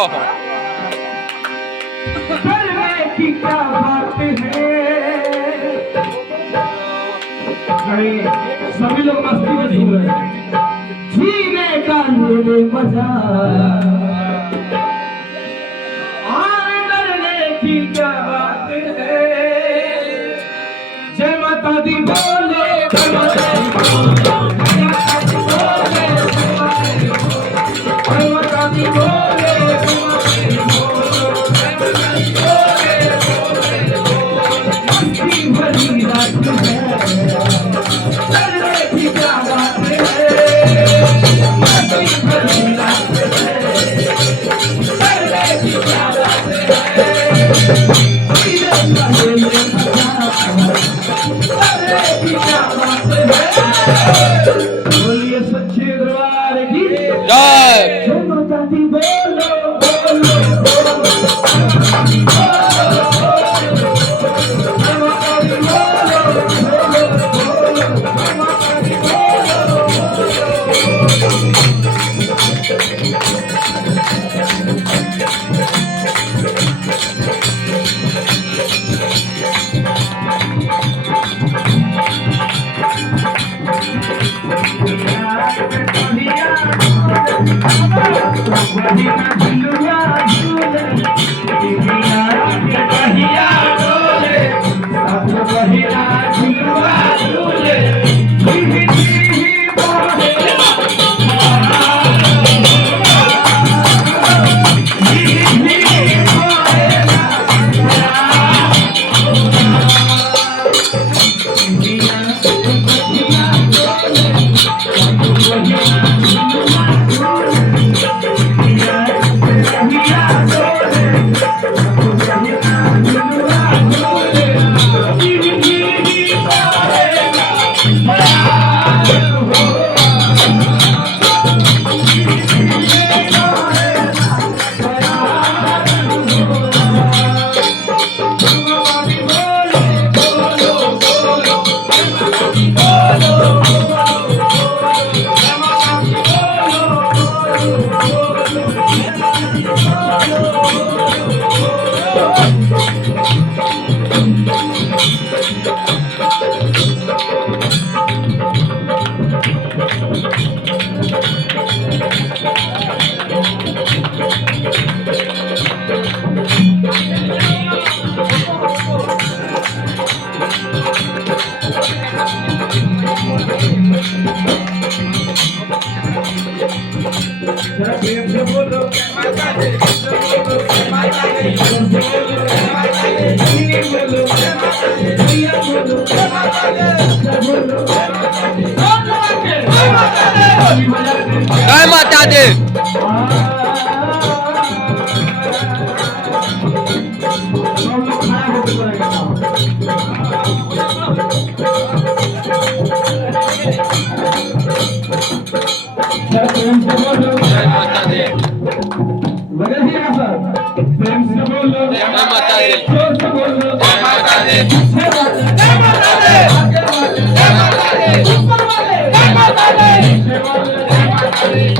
हो हो करने की क्या बात है। सभी लोग मस्ती में झूम रहे हैं। जीने का ये मजा और डरने की क्या बात है। जय माता दी बोले, जय माता दी बोले, जय माता दी बोले, मस्ती भरी रात है। डरने की क्या बात है। मस्ती भरी रात है। डरने की क्या बात है। बोलिए सच्चे दरबार की जय जय माता दी बोलो बोलो बोलो। जय माता दी बोलो बोलो बोलो। जय माता दी जय माता दी जय माता दी प्रेम से बोलो जय माता दी जोर से बोलो जय माता दी जय माता दी। जय माता दी। ऊपर वाले जय माता दी। जय माता दी।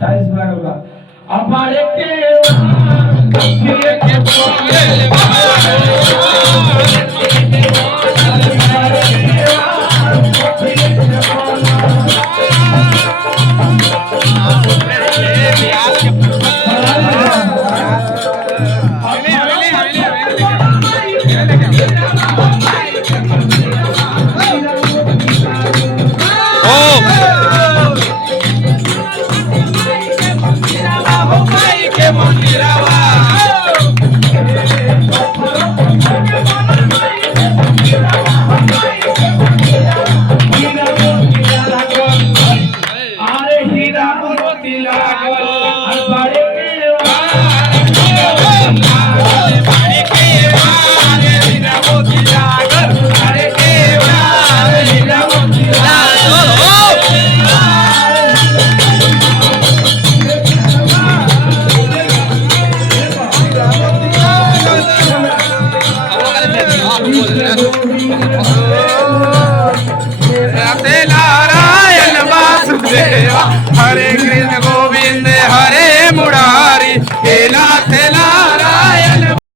40 होगा अपारे बोल